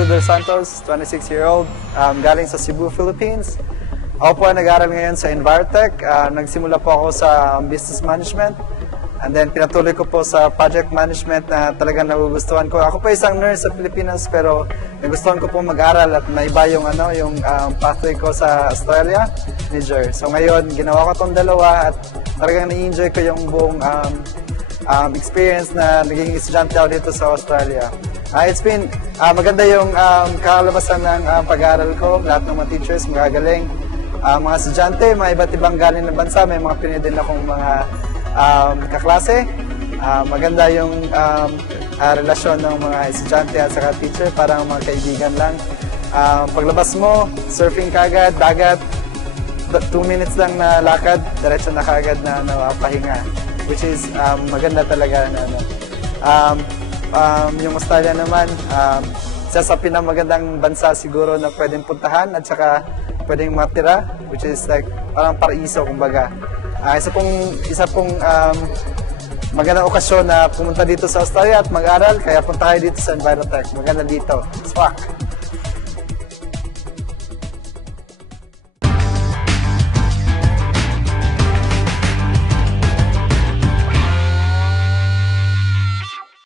Pedro Dos Santos, 26-year-old, galing sa Cebu, Philippines. Ako po ay nag-aaral ngayon sa Envirotech. Nagsimula po ako sa business management. And then pinatuloy ko po sa project management na talagang nagugustuhan ko. Ako po isang nurse sa Pilipinas pero nagustuhan ko po mag-aral at naiba yung, pathway ko sa Australia, Niger. So ngayon, ginawa ko itong dalawa at talagang na-enjoy ko yung buong experience na naging estudyante ako dito sa Australia. It's been maganda yung kakalabasan ng pag-aaral ko. Lahat ng mga teachers, magagaling. Mga estudyante, mga iba't ibang galing ng bansa. May mga pinili din akong mga kaklase. Maganda yung relasyon ng mga estudyante at saka teacher, parang mga kaibigan lang. Paglabas mo, surfing kagad, dagat, 2 minutes lang na lakad, diretso na kagad na pahinga. Which is maganda talaga na yung Australia naman, isa sa pinamagandang bansa siguro na pwedeng puntahan at saka pwedeng matira, which is like parang paraiso kumbaga. Isa pong magandang okasyon na pumunta dito sa Australia at mag-aral, kaya punta kayo dito sa Envirotech. Maganda dito. Swak!